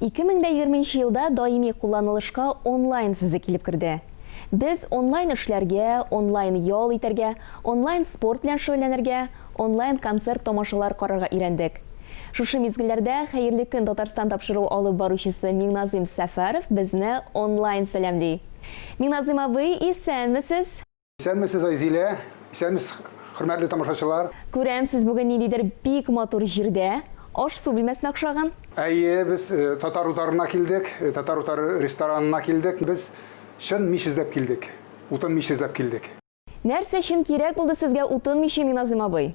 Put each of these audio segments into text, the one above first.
2020 елда даими кулланылышка онлайн сүзе килеп керде. Без онлайн эшләргә, онлайн ял итәргә, онлайн спорт белән шөгыльләнергә, онлайн концерт тамашалар карарга өйрәндек. Шушы мизгелләрдә хәерле көн Татарстан тапшыру алып баручысы Миңназыйм Сәфәров безне онлайн сәламли. Миңназыйм абый, исәнмесез? Исәнмесез, Айзилә? Исәнмесез, хөрмәтле тамашачылар? Күрәм, сез бүген ниндидер бик матур җирдә, аш-су бүлмәсенә охшаган. Әйе, без татар утарына килдек, татар утары ресторанына килдек. Без шын мич эзләп килдек, утын мич эзләп килдек. Нәрсә өчен кирәк булды сезгә утын миче, Миңназыйм абый?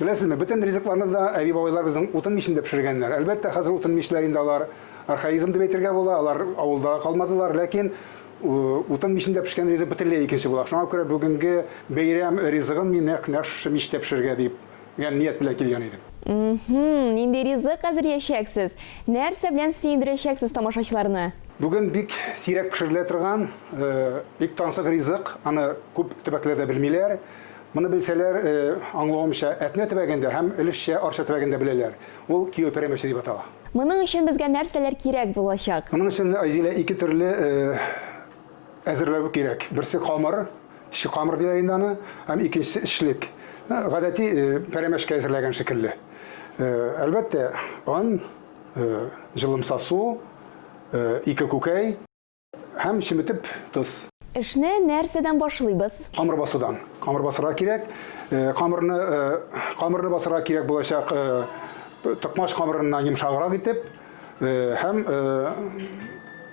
Беләсезме, бөтен ризыкларны да әби бабайлар безнең утын мичендә пешергәннәр. Әлбәттә, хәзер утын мичләр инде алар архаизм дип әйтергә була, алар авылда калмадылар, ләкин утын мичендә пешкән ризык бөтенләй икенче була. Шуңа күрә бүгенге бәйрәм ризыгын мин нәкъ мичтә пешергә дип, ягъни ният белән килгән идем. Нинди ризык әзерләячәксез? Нәрсә белән сөендерәчәксез тамашачыларны? Бүген бик сирәк пешерелә торган, бик тансык ризык, аны күп төбәкләрдә белмиләр. Моны белсәләр, аңлавымча, әтнә төбәгендә һәм өлешчә арча төбәгендә беләләр. Ул киеү пәрәмәче дип атала. Моның өчен безгә нәрсәләр кирәк булачак? Моның өчен, Айзилә, ике төрле әзерләү кирәк. Берсе камыр, тиши камыр диләр инде аны, һәм икенчесе эшлек. Гадәти пәрәмәчкә әзерләгән шикелле. Әлбәттә, ан, җылымса су, ике күкәй һәм чиметеп тоз. Эшне нәрсәдән башлыйбыз? Камыр басудан. Камыр басырга кирәк. Камырны басырга кирәк булачак токмаш камырыннан йомшаграк итеп һәм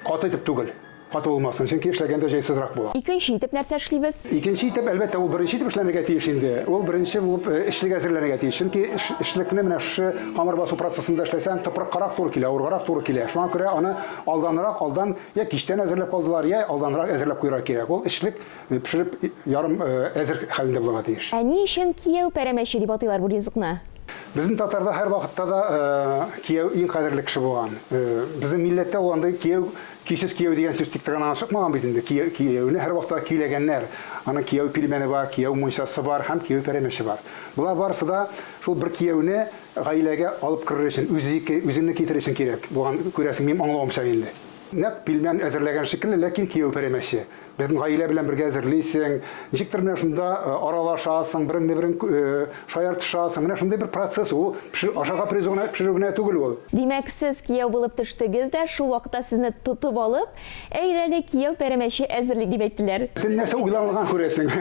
каты итеп түгел. Каты булмасын, чөнки эшләгәндә җайсызрак була. Икенче итеп нәрсә эшлибез? Икенче итеп, әлбәттә, ул беренче итеп эшләргә тиеш инде. Ул беренче булып эшлек әзерләргә тиеш. Чөнки эшлекне менә шу камыр басу процессында эшләсәң, топраккарак туры килә, авыргарак туры килә. Шуңа күрә аны алдан я кичтән әзерләп калдылар, я алданрак әзерләп куйырга кирәк. Ул эшлек пешереп ярым әзер хәлендә булырга тиеш. Ә ни өчен киеү пәрәмәче дип атыйлар бу ризыкны? Безнең татарда һәр вакытта да киеү иң кадерле кеше булган. Безнең милләттә ул анда киеү, кийсез киеү дигән сүз тик торган чыкмаган бит инде. Киеүне һәр вакытта көйләгәннәр. Аның киеү пилмәне бар, киеү мунчасы бар һәм киеү пәрәмәче бар. Булар барысы да шул бер киеүне гаиләгә алып кирер өчен, үзенне китерер өчен кирәк. Булган күрәсең, мин аңлавымча инде. Нәкъ пилмән әзерләгән шикелле, ләкин киеү пәрәмәче. Безнең гаилә белән бергә әзерлисең, ничектер менә шунда аралашасың, берен шаяртышасың. Менә шундый бер процесс ул, ашарга пешерүгенә түгел ул. Димәк, сез кияү булып төштегез дә, шул вакытта сезне тотып алып, әйдәле кияү пәрәмәче әзерлик дип әйттеләр. Син нәрсә уйланган күрәсең?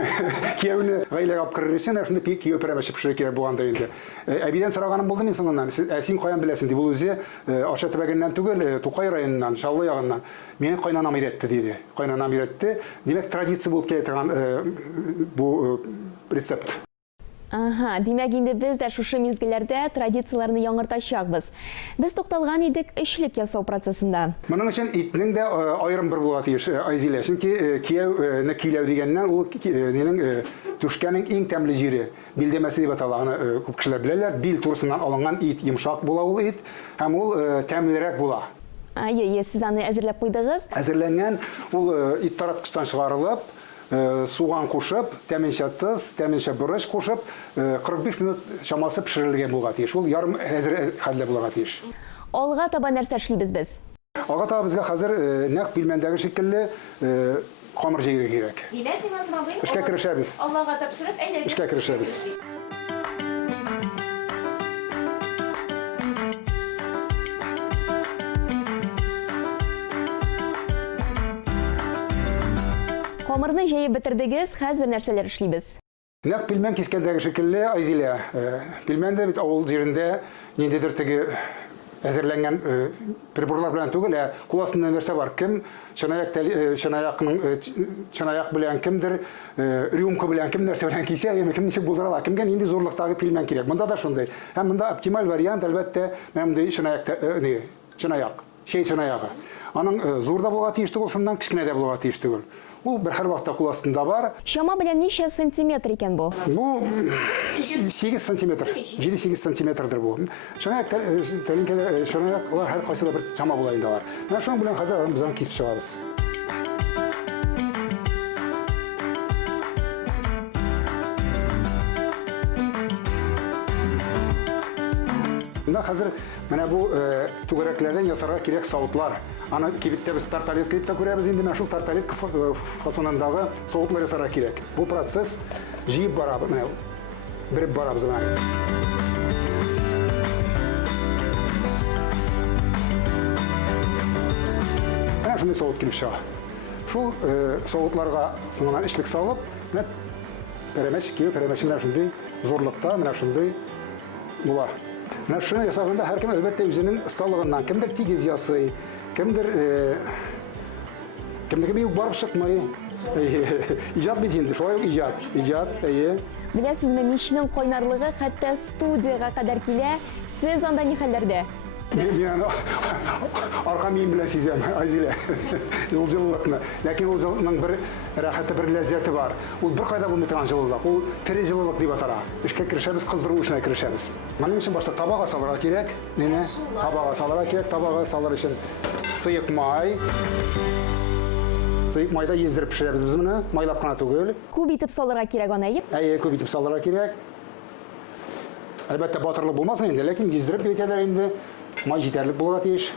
Кияүне гаиләгә алып кирер өчен шундый кияү пәрәмәче пешерә кирәк булганда инде. Әбидән сораганым булды мин соңыннан. Син каян беләсең дип, ул үзе Аша төбәгеннән түгел, Тукай районыннан, Шаллы ягыннан. Мені кайнанам өйрәтте диде. Кайнанам өйрәтте. Демәк, традиция булып килә торган бу рецепт. Димәк, инде без дә шушы мизгелләрдә традицияләрне яңартачакбыз. Без тукталган идек эшлек ясау процессында. Моның өчен итнең дә аерым бер була тиеш, Айзилә. Чөнки кияүне көйләү дигәннән ул нинең түшкәнең иң тәмле җире. Билдәмәсе дип атала. Аны күп кешеләр беләләр. Бил турысыннан алынган ит, йомшак була ул ит, һәм ул тәмлерәк була. Сез аны әзерләп куйдыгыз? Әзерләнгән ул ит тараткычтан чыгарылып, суган кушып, тәминчә тоз, тәминчә борыч кушып, 45 минут чамасы пешерелгән булга тиеш. Ул ярым әзер хәлдә булырга тиеш. Алга таба нәрсә эшлибез без? Алга таба безгә хәзер нәкъ пилмәндәге шикелле камыр җыярга кирәк. Димәк, Миңназыйм абый, эшкә керешәбез. Аллага тапшырып, әйдәгез. Эшкә керешәбез. Камырны җыеп бетердегез, хәзер нәрсәләр эшлибез? Нәкъ пилмән кискәндәге шикелле, Айзилә, пилмәндә бит авыл җирендә ниндидер теге әзерләнгән приборлар белән түгел, куласында нәрсә бар? Кем чынаяк белән кемдер рюмка белән кем нәрсә белән кисә, кем ничек булдыра, кемгә нинди зурлыктагы пилмән кирәк. Монда да шундый. Һәм монда оптималь вариант әлбәттә мондай чынаяк, шәй чынаягы. Аның зур да булырга тиеш түгел, шуннан кечкенә дә булырга тиеш түгел. Ул бер һәр вакытта кул астында бар. Шама белән ничә сантиметр икән бу? Бу 8 сантиметр, 7-8 сантиметрдыр бу. Чынаяк тәлинкәләр, чынаяклар һәр кайсы да бер чама була инде алар. Менә шуның белән хәзер без аны кисеп чыгарабыз. хәзер менә бу түгәрәкләрдән ясарга кирәк савытлар. Аны кибеттә без тарталет кибеттә күрәбез инде, менә шул тарталет фасонындагы савытлар ясарга кирәк. Бу процесс җыеп бара, менә биреп барабыз менә. Менә шундый савыт килеп чыга. Шул савытларга соңыннан эшлек салып, менә пәрәмәч менә шундый зорлыкта, менә шундый була. Менә шуны ясаганда һәркем әлбәттә үзенең осталыгыннан, кемдер тигез ясый, кемдер кемдер бик барып чыкмый. Иҗат бит инде, шулай ук иҗат, әйе. Беләсезме, мичнең кайнарлыгы хәтта студияга кадәр килә. Сез анда ни хәлләрдә? Мен арка мием белән сизәм, Азилә. Ул җылылыкны. Ләкин ул җылылыкның бер рәхәте, бер ләззәте бар. Ул бер кайда булмый торган җылылык. Ул тере җылылык дип атала. Эшкә керешәбез, кыздыру эшенә керешәбез. Моның өчен башта табага салырга кирәк. Нене? Табага салырга кирәк. Табага салыр өчен сыек май. Сыек майда ездереп пешерәбез без моны, майлап кына түгел. Күп итеп салырга кирәк аны, әйе? Әйе, күп итеп салырга кирәк. Әлбәттә батырлык булмасын инде, ләкин ездереп итәләр инде. Май җитәрлек булырга тиеш.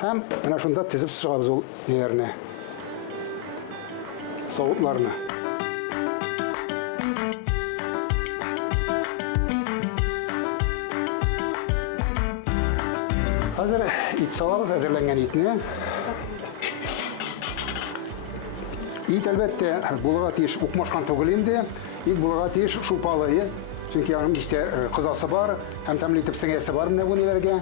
Һәм менә шунда тезеп чыгабыз ул ниләрне. Савытларны. Хәзер ит салабыз, әзерләнгән итне. Ит әлбәттә булырга тиеш укмашкан түгел инде. Ит булырга тиеш шулпалы. Чөнки аның иштә кызасы бар, һәм тәмле итеп сеңәсе бар менә бу ниләргә.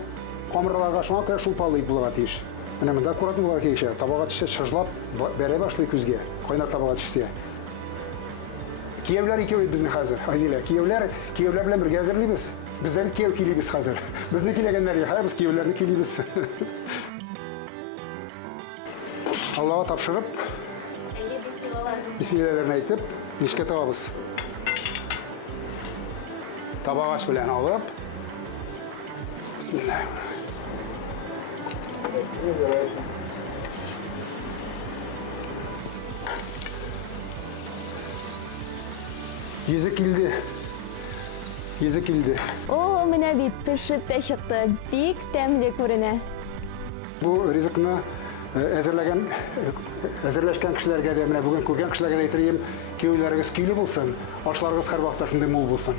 Камырларга шуңа күрә шулпалы ит булырга тиеш. Менә монда аккуратный булырга кирәк. Табага төшә, шыжлап бәрә башлый күзгә. Кайнар табага төшсә. Киевләр икәү бит безнең хәзер. Азилә, киевләр белән бергә әзерлибез. Бездән киев килибез хәзер. Безне киләгәннәр, без киевләрне килибез. Аллаһка тапшырып, бисмиллаһләрне әйтеп, нишкә табабыз. Табагач белән алып. Бисмиллаһ. Йөзе килде. О, менә бит пешеп тә чыкты. Бик тәмле күренә. Бу ризыкны әзерләшкән кешеләргә дә, менә бүген күргән кешеләргә дә әйтергәм, кияүләрегез көйле булсын, ашларыгыз һәр вакытта шундый мул булсын.